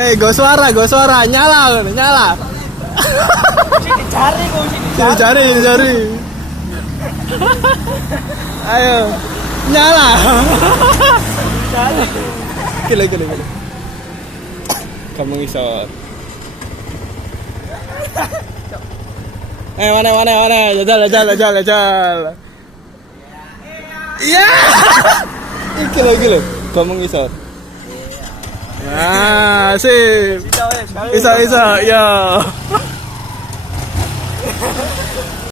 Go suara, nyala, nyala. Cari kau sini. Cari. Ayo, nyala. Gila. Kamu ngisor. Mana? Jajal. Iya. Gila. Kamu ngisor. Nah, sip. Isa, ya.